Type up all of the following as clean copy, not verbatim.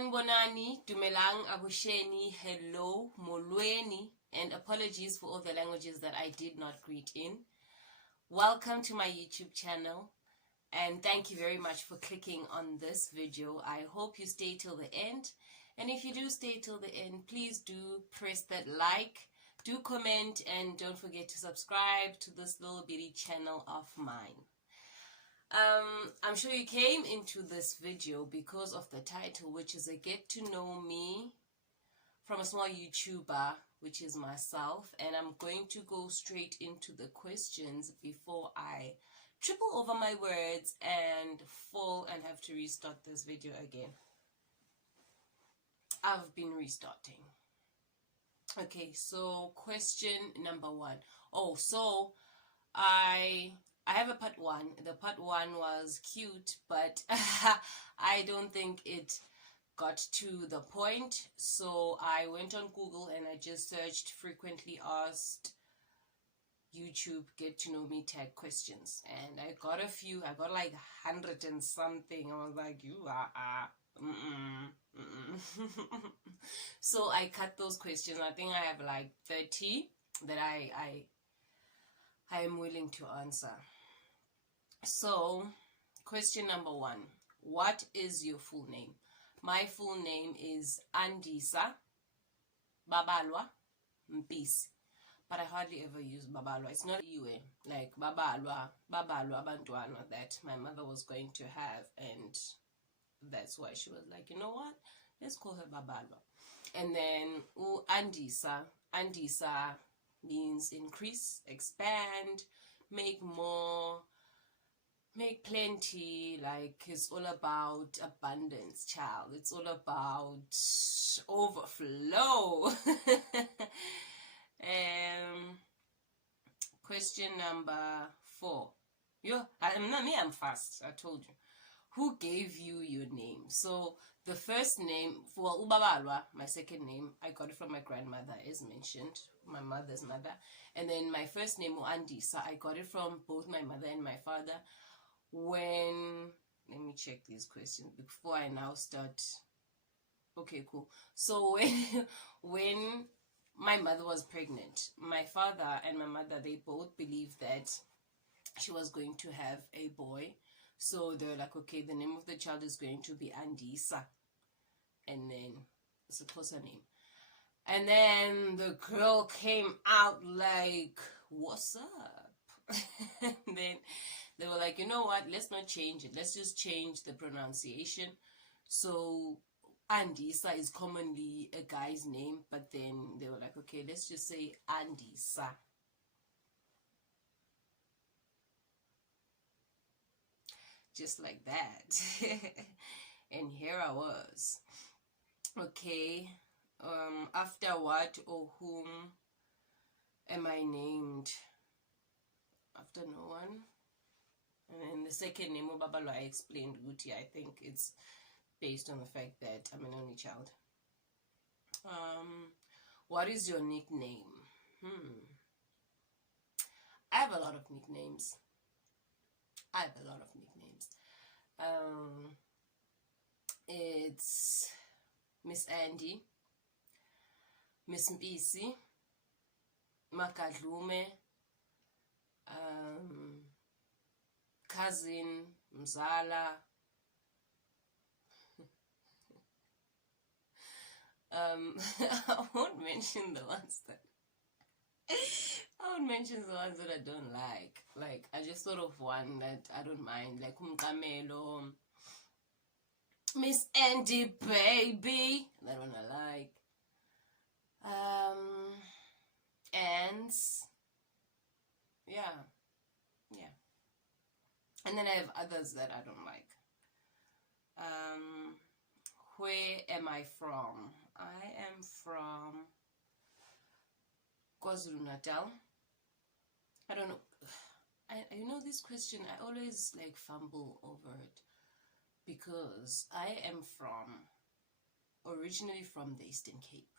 Sanbonani, Dumelang, Abusheni, hello, Molweni, and apologies for all the languages that I did not greet in. Welcome to my YouTube channel, and thank you very much for clicking on this video. I hope you stay till the end, and if you do stay till the end, please do press that like, do comment, and don't forget to subscribe to this little bitty channel of mine. I'm sure you came into this video because of the title, which is a get to know me from a small YouTuber, which is myself, and I'm going to go straight into the questions before I triple over my words and fall and have to restart this video again. I've been restarting. Okay, so question number 1. Oh, so I have a part 1. The part 1 was cute, but I don't think it got to the point. So I went on Google and I just searched frequently asked YouTube get to know me tag questions. And I got a few. I got like 100 and something. I was like, you are... So I cut those questions. I think I have like 30 that I am willing to answer. So, question number 1. What is your full name? My full name is Andisa Babalwa Mpisi. But I hardly ever use Babalwa. It's not Iwe, like Babalwa Bantwana that my mother was going to have, and that's why she was like, you know what? Let's call her Babalwa. And then Andisa. Andisa means increase, expand, make more, make plenty. Like, it's all about abundance, child. It's all about overflow. Question number 4. I'm fast, I told you. Who gave you your name? So the first name for Ubabalwa, my second name, I got it from my grandmother, as mentioned, my mother's mother. And then my first name, Andisa, I got it from both my mother and my father. Let me check these questions before I now start. Okay, cool. So when my mother was pregnant, my father and my mother, they both believed that she was going to have a boy. So they're like, okay, the name of the child is going to be Andisa. And then it's a closer name. And then the girl came out like, what's up? And then they were like, you know what? Let's not change it. Let's just change the pronunciation. So Andisa is commonly a guy's name. But then they were like, okay, let's just say Andisa. Just like that. And here I was. Okay, after what or whom am I named? After no one. And then the second name, Babalo, I explained Guti. I think it's based on the fact that I'm an only child. What is your nickname? I have a lot of nicknames. It's Miss Andy, Miss Mpisi, Makadlume, cousin, Mzala, I won't mention the ones that I don't like. Like, I just thought of one that I don't mind, like Umkamelo, Miss Andy Baby, that one I like. Ants, yeah. And then I have others that I don't like. Where am I from? I am from KwaZulu-Natal. I don't know. You know, this question, I always like fumble over it because I am originally from the Eastern Cape,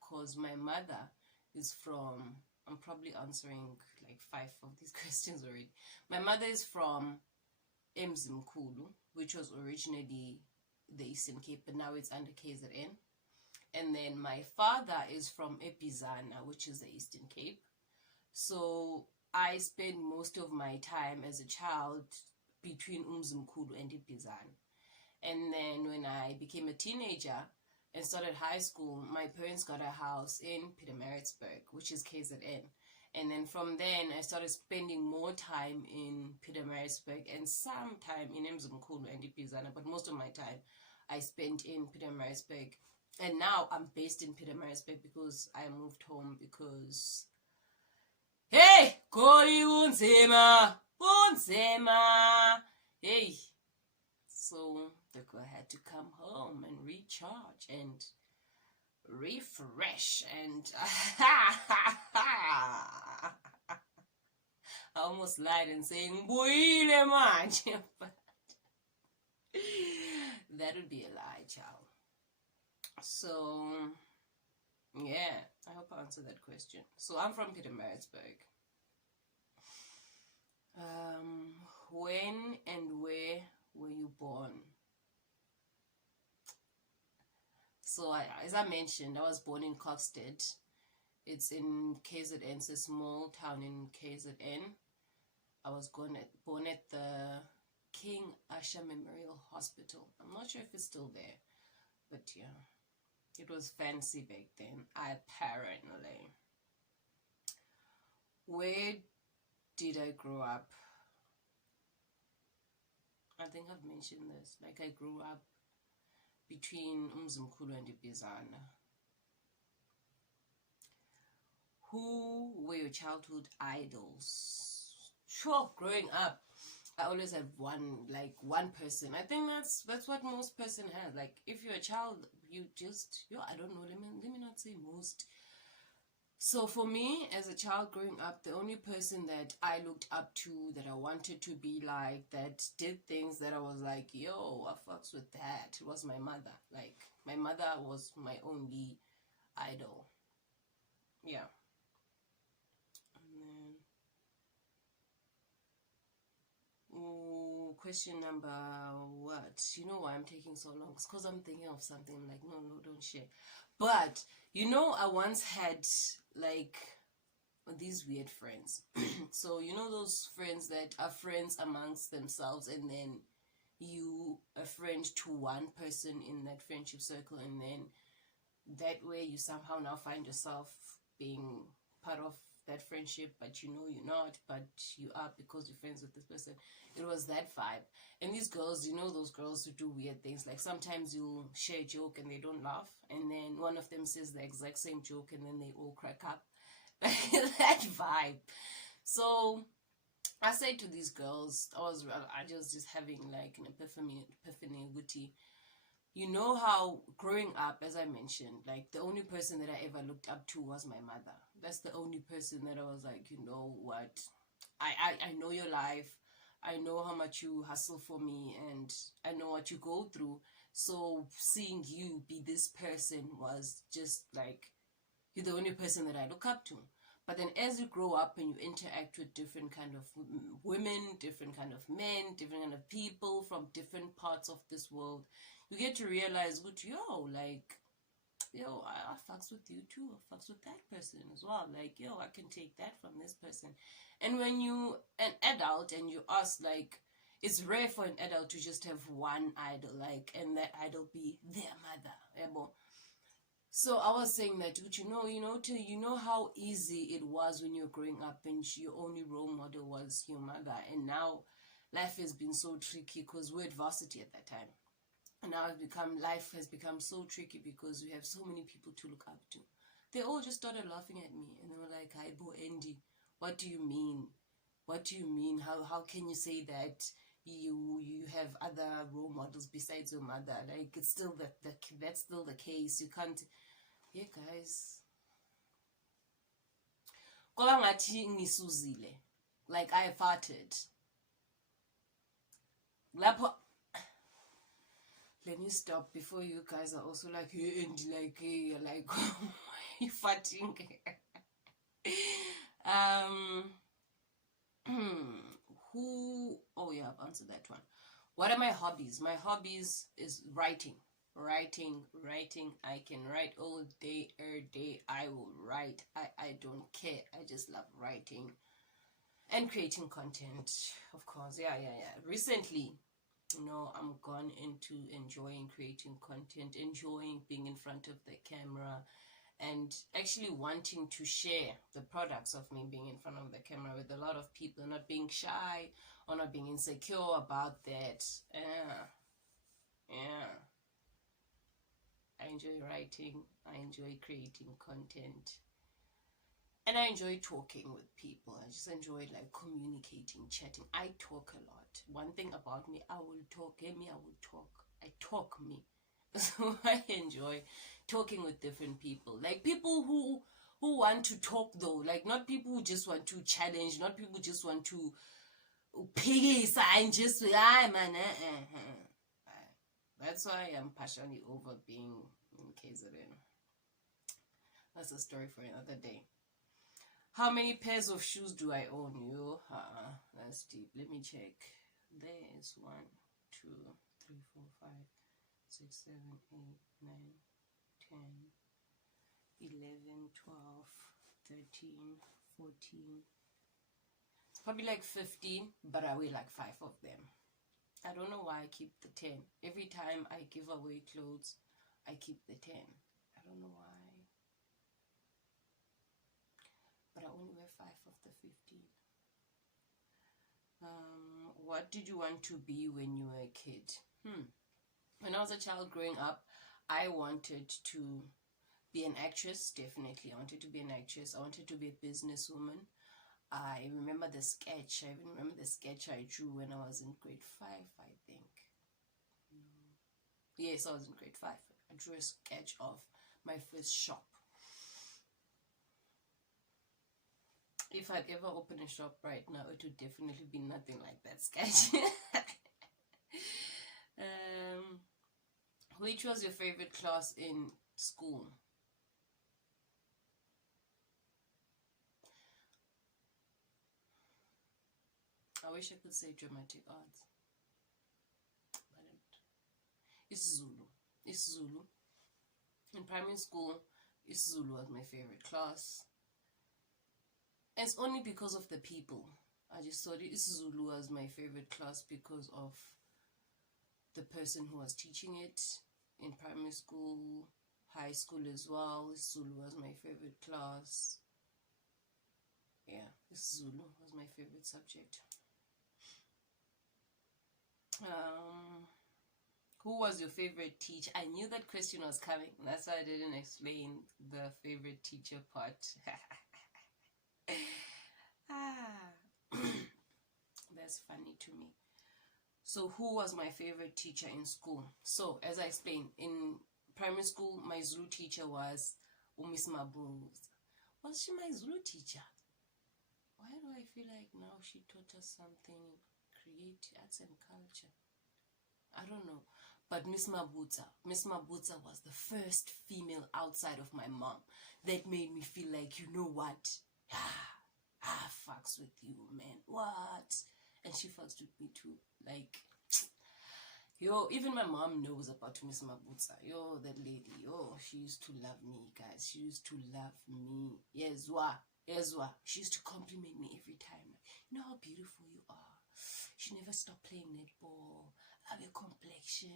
because my mother is from, I'm probably answering like 5 of these questions already. My mother is from Mzimkhulu, which was originally the Eastern Cape, but now it's under KZN. And then my father is from Epizana, which is the Eastern Cape. So I spent most of my time as a child between Umzimkhulu and Epizana. And then when I became a teenager and started high school, my parents got a house in Pietermaritzburg, which is KZN. And then from then, I started spending more time in Pietermaritzburg and some time in Umzimkhulu and Epizana, but most of my time I spent in Pietermaritzburg. And now I'm based in Pietermaritzburg because I moved home because, hey, Koi unzima, hey. So the girl had to come home and recharge and refresh and I almost lied and saying "Boile manje," but that would be a lie, child. So yeah, I hope I answered that question. So I'm from Pietermaritzburg. When and where were you born? So as I mentioned, I was born in Kokstad. It's in KZN. It's a small town in KZN. I was born at the King Asha Memorial Hospital. I'm not sure if it's still there, but yeah, it was fancy back then, apparently. Where did I grow up? I think I've mentioned this. Like, I grew up between Umzimkhulu and Epizana. Who were your childhood idols? Sure, growing up, I always had one person. I think that's what most person has. Like, if you're a child, you I don't know, let me not say most. So for me, as a child growing up, the only person that I looked up to, that I wanted to be like, that did things that I was like, yo, I fucks with that, was my mother. Like, my mother was my only idol. Yeah. Question number what? You know why I'm taking so long? It's because I'm thinking of something. I'm like, no, don't share. But, you know, I once had, like, these weird friends. So, you know those friends that are friends amongst themselves, and then you a friend to one person in that friendship circle, and then that way you somehow now find yourself being part of that friendship, but you know you're not, but you are because you're friends with this person. It was that vibe. And these girls, you know those girls who do weird things, like sometimes you share a joke and they don't laugh, and then one of them says the exact same joke and then they all crack up. That vibe. So I said to these girls, I was just having like an epiphany witty. You know how growing up, as I mentioned, like the only person that I ever looked up to was my mother. That's the only person that I was like, you know what, I know your life. I know how much you hustle for me, and I know what you go through. So seeing you be this person was just like, you're the only person that I look up to. But then as you grow up and you interact with different kind of women, different kind of men, different kind of people from different parts of this world, you get to realize, I fucks with you too. I fucks with that person as well. Like, I can take that from this person. And when you an adult and you ask, like, it's rare for an adult to just have one idol, like, and that idol be their mother. So I was saying that, you know how easy it was when you're growing up and your only role model was your mother. And now life has been so tricky because we're at varsity at that time. And now life has become so tricky because we have so many people to look up to. They all just started laughing at me and they were like, "Hi, Bo Andy, what do you mean? What do you mean? How can you say that you have other role models besides your mother? Like, it's still that's still the case. You can't." Yeah, guys. Like, I farted. Let me stop before you guys are also like, hey, and like, hey, like, you farting. Who? Oh yeah, I've answered that one. What are my hobbies? My hobbies is writing. Writing. I can write all day, every day. I will write. I don't care. I just love writing and creating content, of course. Yeah. Recently, I'm gone into enjoying creating content, enjoying being in front of the camera, and actually wanting to share the products of me being in front of the camera with a lot of people, not being shy or not being insecure about that. Yeah. I enjoy writing, I enjoy creating content, and I enjoy talking with people. I just enjoy like communicating, chatting. I talk a lot. One thing about me, I will talk. I will talk. I talk me. So I enjoy talking with different people. Like people who want to talk though. Like not people who just want to challenge, not people who just want to piggy sign just man. That's why I'm passionate over being in KZN. That's a story for another day. How many pairs of shoes do I own? That's deep. Let me check. There's 1, 2, 3, 4, 5, 6, 7, 8, 9, 10, 11, 12, 13, 14. It's probably like 15, but I wear like 5 of them. I don't know why I keep the 10. Every time I give away clothes, I keep the 10. I don't know why. But I only wear 5 of the 15. What did you want to be when you were a kid? When I was a child growing up, I wanted to be an actress, definitely. I wanted to be an actress. I wanted to be a businesswoman. I remember the sketch. I even remember the sketch I drew when I was in grade 5, I think. Yes, I was in grade 5. I drew a sketch of my first shop. If I'd ever open a shop right now, it would definitely be nothing like that sketch. Which was your favorite class in school? I wish I could say dramatic arts, but it's Zulu. It's Zulu. In primary school, Zulu was my favorite class. And it's only because of the people. I just thought Zulu was my favorite class because of the person who was teaching it. In primary school, high school as well, Zulu was my favorite class. Yeah, Zulu was my favorite subject. Who was your favorite teacher? I knew that question was coming. That's why I didn't explain the favorite teacher part. That's funny to me. So who was my favorite teacher in school? So as I explained, in primary school, my Zulu teacher was Miss Mabuz. Was she my Zulu teacher? Why do I feel like now she taught us something, create arts and culture? I don't know. But Miss Mabutsa was the first female outside of my mom that made me feel like, you know what? Fucks with you, man. What? And she fucks with me too. Like, even my mom knows about Miss Mabutsa. That lady. She used to love me, guys. She used to love me. Ezwa. She used to compliment me every time. You know how beautiful you are. She never stopped playing netball. Have a complexion.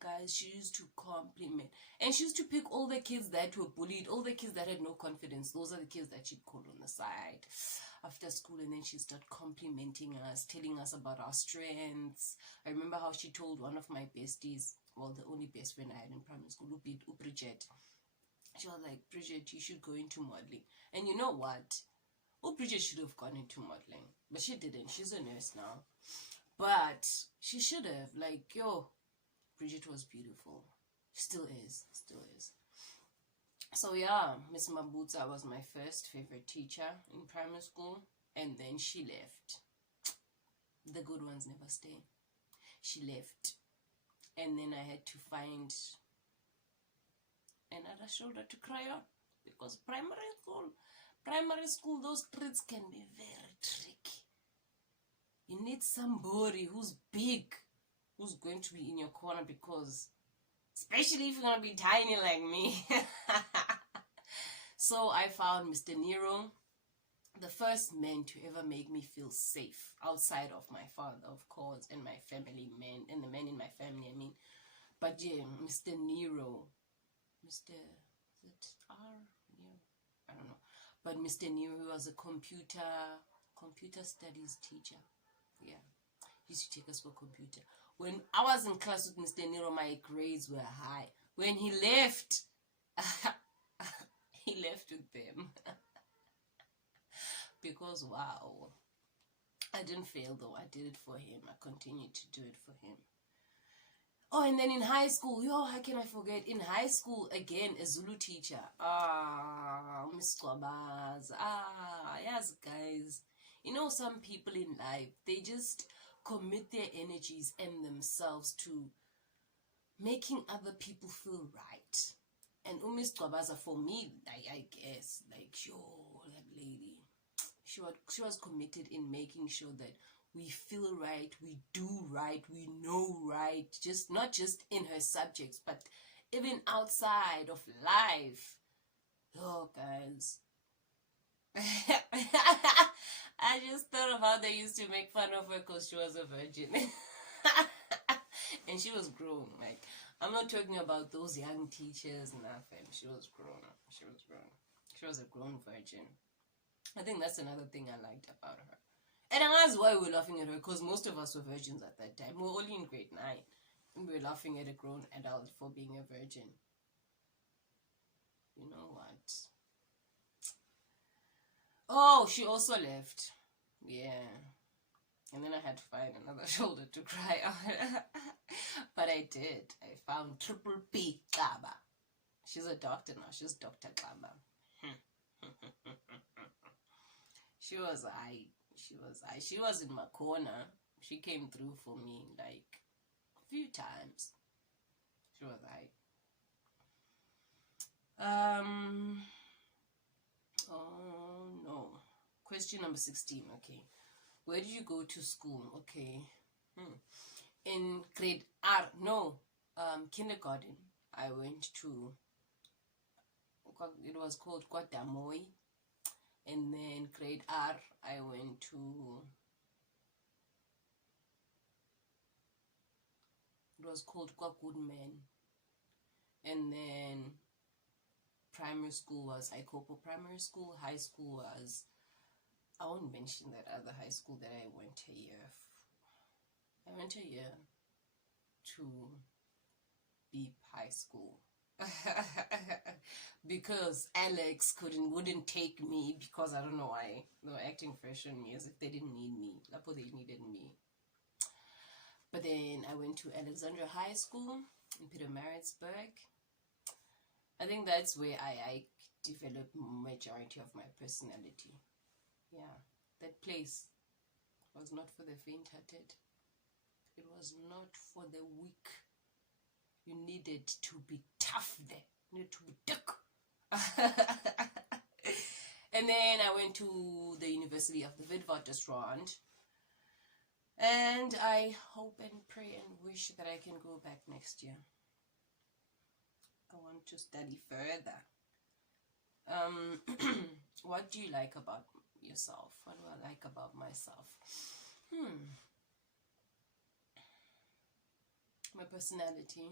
Guys, she used to compliment. And she used to pick all the kids that were bullied, all the kids that had no confidence. Those are the kids that she'd call on the side after school, and then she'd start complimenting us, telling us about our strengths. I remember how she told one of my besties, well, the only best friend I had in primary school, Bridget. She was like, Bridget, you should go into modeling. And you know what? Bridget should have gone into modeling, but she didn't. She's a nurse now. But she should have. Bridget was beautiful. Still is. So yeah, Miss Mabutsa was my first favorite teacher in primary school. And then she left. The good ones never stay. She left. And then I had to find another shoulder to cry on. Because primary school, those streets can be very tricky. You need somebody who's big who's going to be in your corner, because especially if you're gonna be tiny like me. So I found Mr. Nero, the first man to ever make me feel safe outside of my father, of course, and my family men, and the men in my family, I mean. But yeah, Mr. Nero, Mr. Is it R? Nero? I don't know. But Mr. Nero was a computer studies teacher. Yeah, he used to take us for computer. When I was in class with Mr. Nero, my grades were high. When he left, he left with them. Because wow, I didn't fail though. I did it for him. I continued to do it for him. Oh, and then in high school, how can I forget? In high school, again, a Zulu teacher. Miss Kwabaz. Yes, guys. You know, some people in life, they just commit their energies and themselves to making other people feel right. And Miss Kwabaza, for me, I guess, like, that lady, she was committed in making sure that we feel right, we do right, we know right, just not just in her subjects, but even outside of life. Oh, guys. I just thought of how they used to make fun of her because she was a virgin. And she was grown. Like, I'm not talking about those young teachers and nothing. She was grown. She was a grown virgin. I think that's another thing I liked about her. And that's why we were laughing at her, because most of us were virgins at that time. We were only in grade 9. And we were laughing at a grown adult for being a virgin. You know what? Oh, she also left. Yeah. And then I had to find another shoulder to cry on. But I did. I found Triple P Kaba. She's a doctor now. She's Dr. Kaba. She was in my corner. She came through for me like a few times. She was oh no. Question number 16. Okay. Where did you go to school? Okay. In grade kindergarten, I went to, it was called Kwadamoy. And then grade R, I went to, it was called Goodman. And then primary school was Ikopo Primary School. High school was, I won't mention that other high school that I went a year. I went a year to Beep High School. Because Alex wouldn't take me, because I don't know why. They were acting fresh on me as if they didn't need me. Lapo they needed me. But then I went to Alexandra High School in Pietermaritzburg. I think that's where I developed majority of my personality. Yeah, that place was not for the faint-hearted. It was not for the weak. You needed to be tough there. You needed to be thick. And then I went to the University of the Witwatersrand. And I hope and pray and wish that I can go back next year. I want to study further. What do you like about yourself? What do I like about myself? My personality.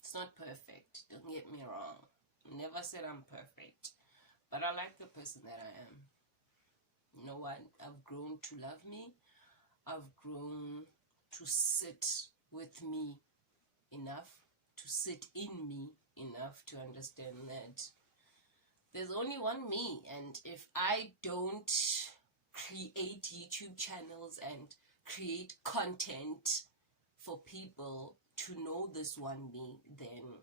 It's not perfect. Don't get me wrong. Never said I'm perfect. But I like the person that I am. You know what? I've grown to love me. I've grown to sit with me enough, to sit in me enough to understand that there's only one me. And if I don't create YouTube channels and create content for people to know this one me, then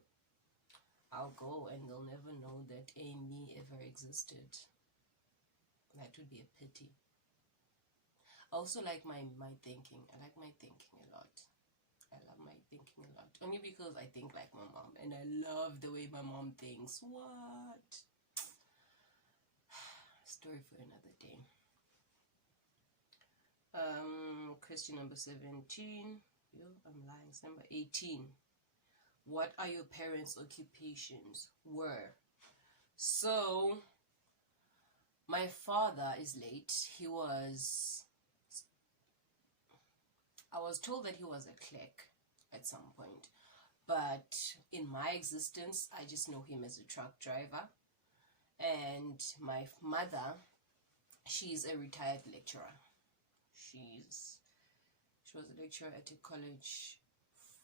I'll go and they'll never know that a me ever existed. That would be a pity. I also like my thinking. I like my thinking a lot. I love my thinking a lot. Only because I think like my mom. And I love the way my mom thinks. What? Story for another day. Question number 17. I'm lying. It's number 18. What are your parents' occupations? Were. So, my father is late. I was told that he was a clerk at some point. But in my existence, I just know him as a truck driver. And my mother, she's a retired lecturer. She was a lecturer at a college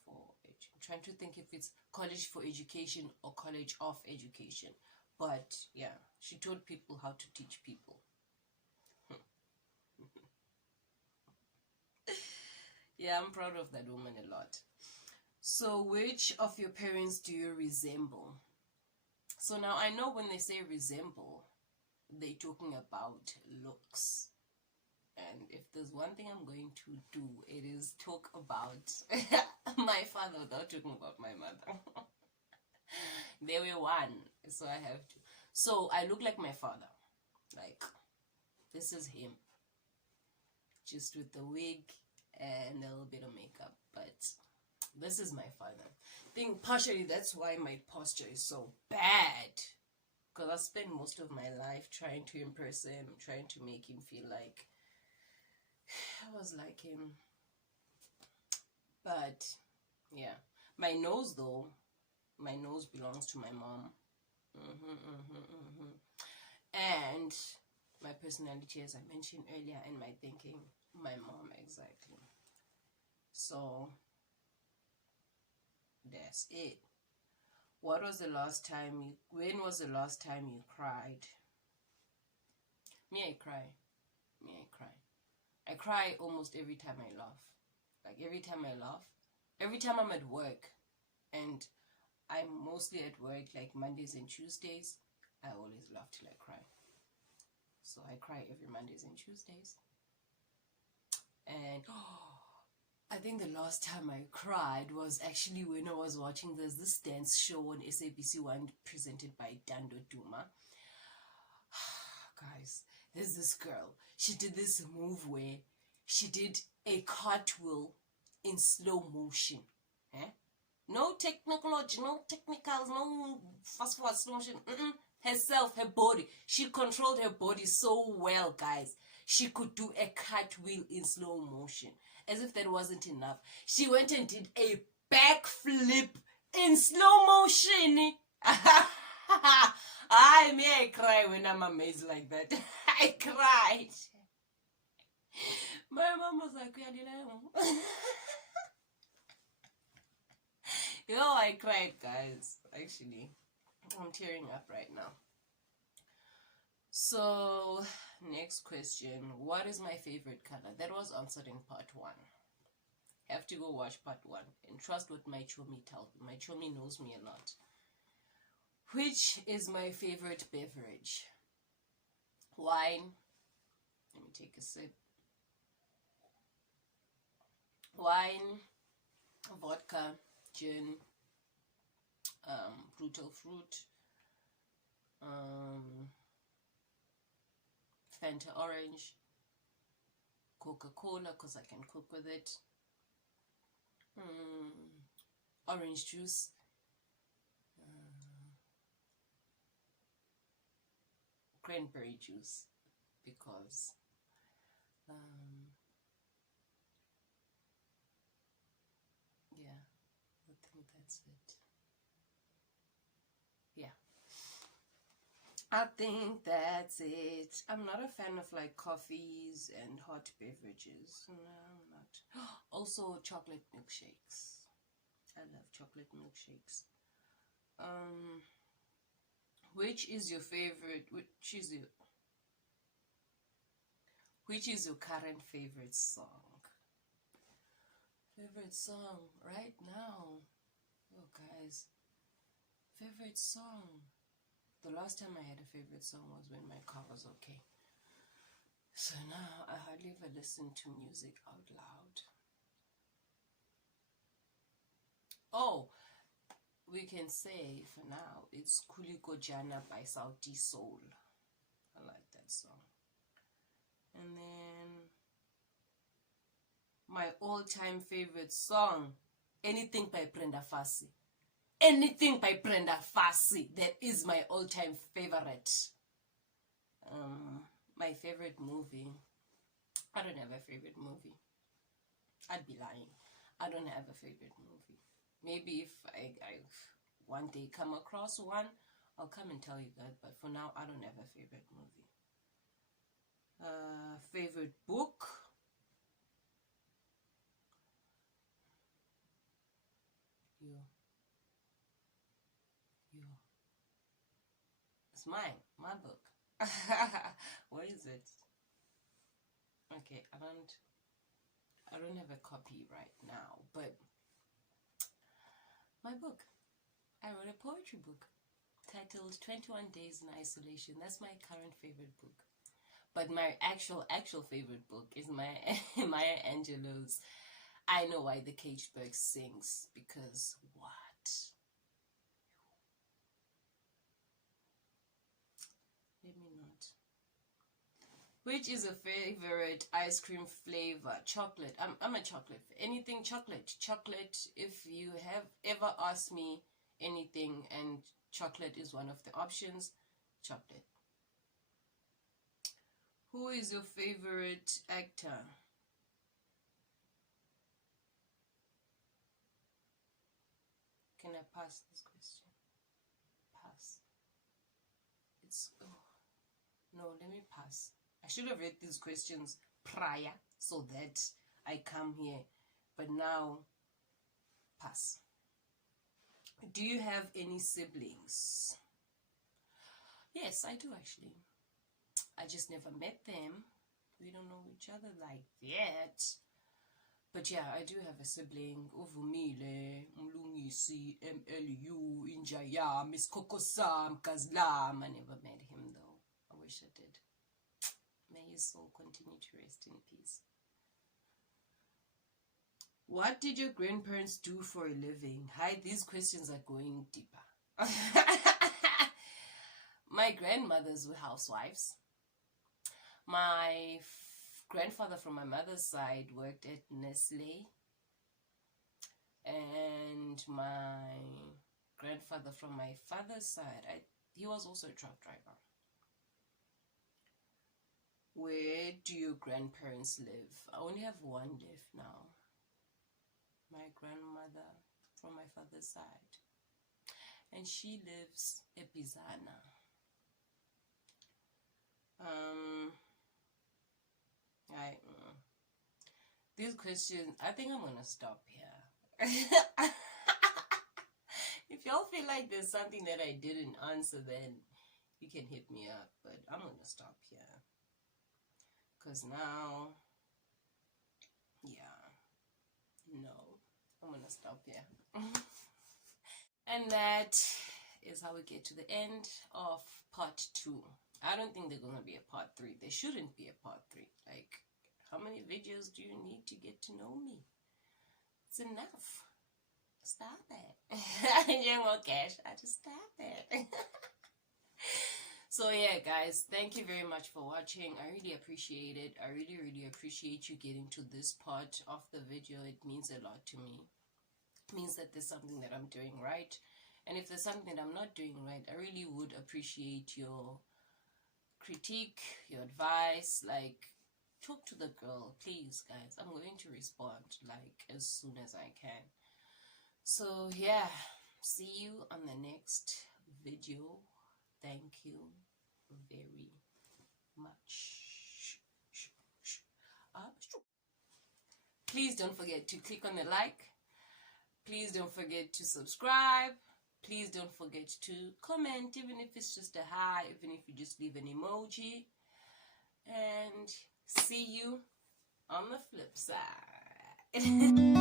I'm trying to think if it's college for education or college of education. But yeah, she taught people how to teach people. Yeah, I'm proud of that woman a lot. So, which of your parents do you resemble? So now I know when they say resemble, they're talking about looks. And if there's one thing I'm going to do, it is talk about my father without talking about my mother. They were one, so I have to. So I look like my father. Like, this is him. Just with the wig and a little bit of makeup. But this is my father. I think partially that's why my posture is so bad. Because I spent most of my life trying to impress him, trying to make him feel like I was like him. But yeah, my nose though, my nose belongs to my mom. And my personality, as I mentioned earlier, and my thinking, my mom, exactly. So that's it. When was the last time you cried? Me, I cry. I cry almost every time I laugh. Like every time I laugh, every time I'm at work, and I'm mostly at work like Mondays and Tuesdays, I always laugh till I cry. So I cry every Mondays and Tuesdays. And I think the last time I cried was actually when I was watching this dance show on SABC1 presented by Dando Duma. Guys, there's this girl. She did this move where she did a cartwheel in slow motion. No technology, no technicals, no fast forward slow motion. Herself, her body. She controlled her body so well, guys. She could do a cartwheel in slow motion. As if that wasn't enough, she went and did a backflip in slow motion. I cry when I'm amazed like that. I cried. My mom was like, yo, I cried, guys. Actually, I'm tearing up right now. So, next question. What is my favorite color? That was answered in part 1. Have to go watch part 1 and trust what my chomi tells me. My chomi knows me a lot. Which is my favorite beverage? Wine. Let me take a sip. Wine, vodka, gin, brutal fruit, Fanta orange, Coca-Cola because I can cook with it, orange juice, cranberry juice because yeah, I think that's it. Yeah, I think that's it. I'm not a fan of like coffees and hot beverages. No, I'm not. Also, chocolate milkshakes. I love chocolate milkshakes. Which is your favorite? Which is your current favorite song? Favorite song right now? Oh, guys. Favorite song. The last time I had a favorite song was when my car was okay. So now I hardly ever listen to music out loud. Oh, we can say for now it's Kuliko Jana by Sauti Soul. I like that song. And then My all-time favorite song, anything by Brenda Fassie. Anything by Brenda Fassie, that is my all-time favorite. My favorite movie, I don't have a favorite movie. I'd be lying. I don't have a favorite movie. Maybe if I one day come across one, I'll come and tell you that. But for now, I don't have a favorite movie. Favorite book? It's mine. My book. What is it? Okay, I don't have a copy right now, but my book. I wrote a poetry book titled 21 Days in Isolation. That's my current favorite book. But my actual favorite book is Maya Angelou's I Know Why the Caged Bird Sings. Because what? Let me not. Which is a favorite ice cream flavor? Chocolate. I'm a chocolate. Anything chocolate. Chocolate. If you have ever asked me anything and chocolate is one of the options, chocolate. Who is your favorite actor? Can I pass this question? Pass. It's no, let me pass. I should have read these questions prior so that I come here, but now pass. Do you have any siblings? Yes, I do actually. I just never met them. We don't know each other like that. But yeah, I do have a sibling. Uvumile, Mlungisi, MLU, Injaya, Miss Kokosam, Kazlam. I never met him though. I wish I did. May his soul continue to rest in peace. What did your grandparents do for a living? Hi, these questions are going deeper. My grandmothers were housewives. My grandfather from my mother's side worked at Nestle. And my grandfather from my father's side, he was also a truck driver. Where do your grandparents live? I only have one left now. My grandmother from my father's side. And she lives in Bizana. These questions, I think I'm gonna stop here. If y'all feel like there's something that I didn't answer, then you can hit me up, but I'm gonna stop here. Because now, yeah, no, I'm gonna stop here. And that is how we get to the end of part 2. I don't think there's gonna be a part 3. There shouldn't be a part 3. Like, how many videos do you need to get to know me? It's enough. Stop it. I just stop it. So yeah, guys, thank you very much for watching. I really appreciate it. I really appreciate you getting to this part of the video. It means a lot to me. It means that there's something that I'm doing right. And if there's something that I'm not doing right, I really would appreciate your critique, your advice. Like, talk to the girl, please, guys. I'm going to respond like as soon as I can. So yeah, see you on the next video. Thank you very much. Please don't forget to click on the like. Please don't forget to subscribe. Please don't forget to comment, even if it's just a hi, even if you just leave an emoji. And see you on the flip side.